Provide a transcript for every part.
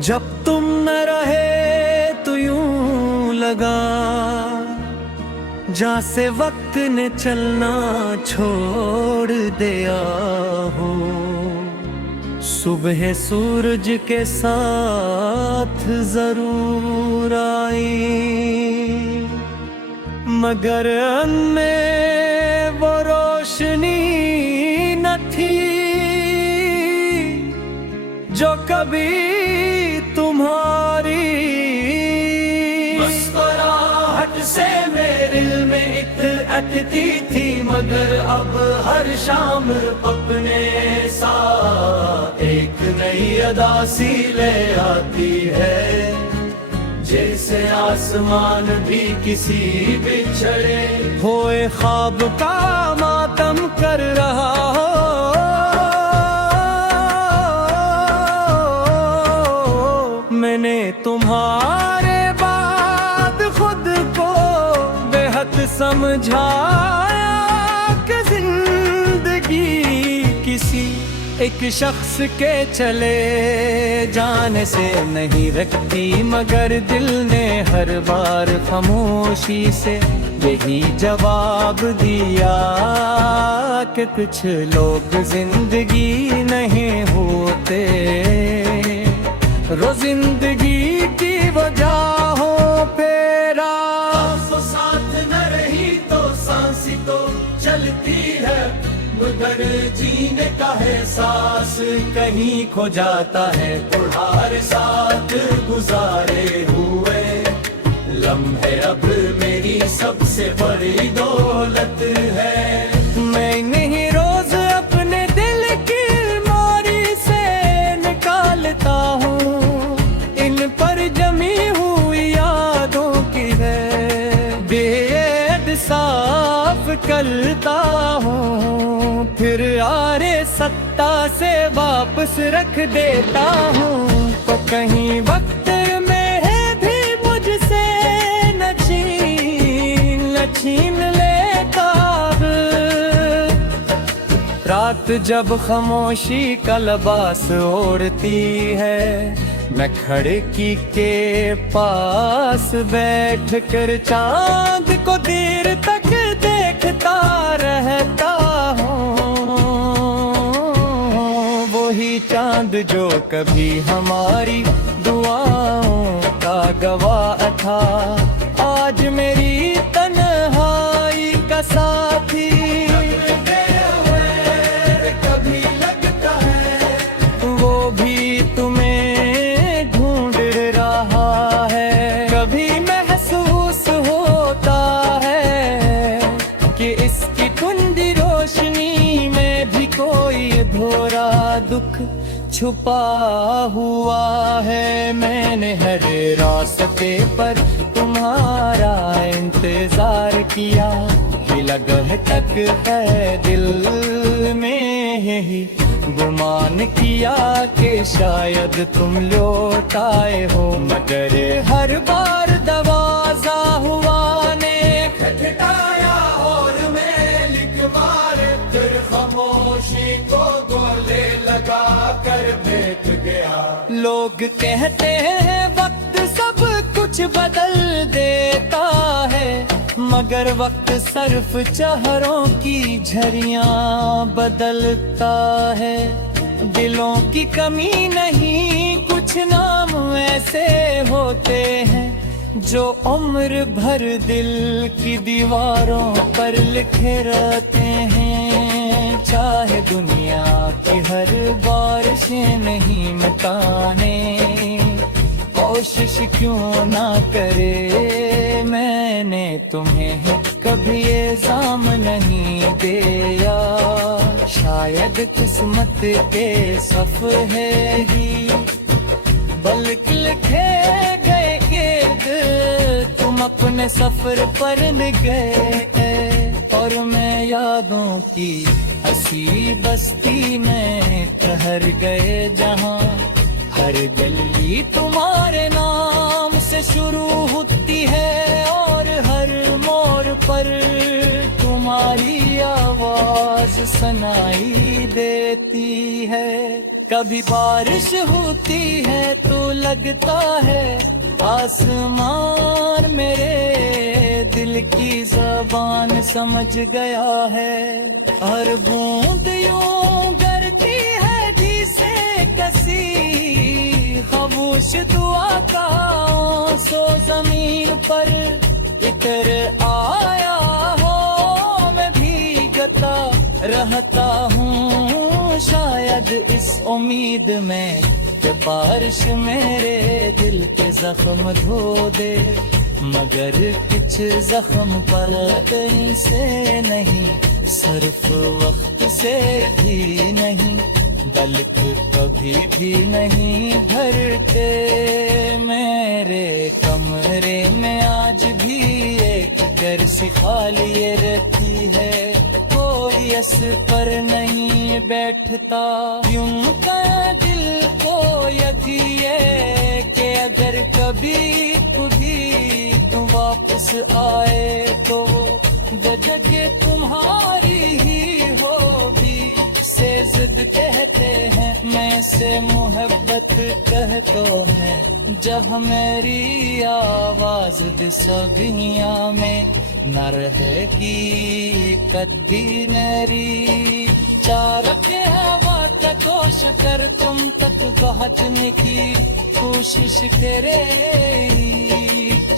जब तुम न रहे तो यूं लगा जैसे वक्त ने चलना छोड़ दिया हो। सुबह सूरज के साथ जरूर आई, मगर में वो रोशनी न थी जो कभी तुम्हारी मुस्कुराहट से मेरे दिल में अटती थी, मगर अब हर शाम अपने साथ एक नई अदा सी ले आती है। जैसे आसमान भी किसी बिछड़े हुए ख्वाब का मातम कर रहा हो। मैंने तुम्हारे बाद खुद को बेहद समझाया कि जिंदगी किसी एक शख्स के चले जाने से नहीं रखती, मगर दिल ने हर बार खामोशी से यही जवाब दिया कि कुछ लोग जिंदगी नहीं होते। रो जिंदगी की वजहों पे साथ न रही तो सांसी तो चलती है, मगर जीने का एहसास कहीं खो जाता है। तुम्हारे साथ गुजारे हुए लम्हे अब मेरी सबसे बड़ी दौलत है। मैं नहीं रोज अपने दिल की अलमारी से निकालता हूँ, इन पर जमी हुई यादों की है बेहद साफ करता हूँ, फिर आरे सत्ता से वापस रख देता हूँ। तो कहीं वक्त में है भी मुझसे न छीन लेता। रात जब खामोशी का लिबास ओढ़ती है, मैं खिड़की के पास बैठ कर चांद को देर तक देखता रहता हूँ। वही चांद जो कभी हमारी दुआओं का गवाह था, आज मेरी तन्हाई का साथी। कभी लगता है वो भी तुम्हें ढूंढ रहा है, कभी महसूस होता है कि इसकी कुंदी रोशनी में भी कोई अधूरा दुख छुपा हुआ है। मैंने हर रास्ते पर तुम्हारा इंतजार किया, लगह तक है दिल में यही गुमान किया कि शायद तुम लौट आए हो, मगर हर बार दरवाजा हुआ ने खटखटाया और मैं लिख मारे फिर खामोशी को गोले लगा कर बैठ गया। लोग कहते हैं वक्त सब कुछ बदल देता है, मगर वक्त सिर्फ चेहरों की झरियां बदलता है। दिलों की कमी नहीं, कुछ नाम ऐसे होते हैं जो उम्र भर दिल की दीवारों पर लिखे रहते हैं। चाहे दुनिया की हर बारिशें नहीं मिटाने कोशिश क्यों ना करे, मैंने तुम्हें कभी इल्जाम नहीं दिया। शायद किस्मत के सफ़े ही बल्कि लिखे गए कि तुम अपने सफर पर न गए, और मैं यादों की हंसी बस्ती में ठहर गए, जहाँ हर गली तुम्हारे नाम से शुरू होती है और हर मोड़ पर तुम्हारी आवाज सुनाई देती है। कभी बारिश होती है तो लगता है आसमान मेरे दिल की ज़बान समझ गया है। हर बूंद यूं करती है जिसे कसी खामोश दुआ का सो जमीन पर इतर आया हो। मैं भीगता रहता हूँ शायद इस उम्मीद में कि बारिश मेरे दिल के जख्म धो दे, मगर कुछ जख्म पर कहीं से नहीं, सिर्फ वक्त से भी नहीं, बल्कि कभी भी नहीं भरते। मेरे कमरे में आज भी एक कुर्सी खाली रहती है, कोई इस पर नहीं बैठता। यूं का दिल को यकीन कि अगर कभी खुदी तुम वापस आए तो वजह के तुम्हारी ही होगी। से जिद कहते हैं, मैं से मोहब्बत कहतो है, जब मेरी आवाज दिसबिया में न रहेगी कद्दी नरी। चार के हवा तकोश कर तुम तक पहुँचने की कोशिश करे,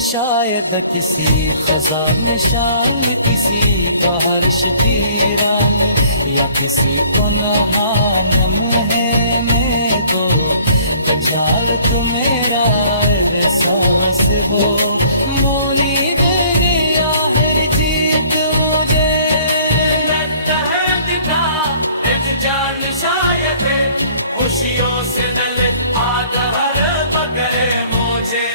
शायद किसी खजा में शाम किसी बारिश की रात या किसी गुनहान है में तो जाल तो मेरा एहसास हो। मोनी तेरे आखिर जीत मुझे दिखा जान शायद खुशियों से दिल आदहर पकड़े मुझे।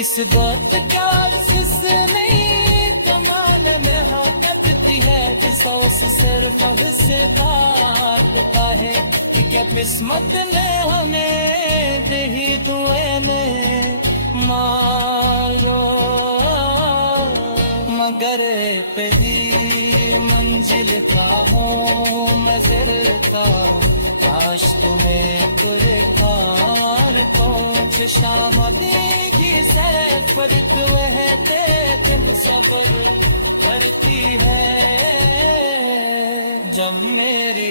इस बात का अफसोस नहीं कमान में हकती है, अफसोस सिर्फ से काटता है कि क्या किस्मत ने हमें दही दुए में मारो। मगर पहली मंजिल का हूँ मैं फिरता, काश तुम्हें पुरखार पहुँच शाम देगी सैर पर वह दिन सबर करती है। जब मेरी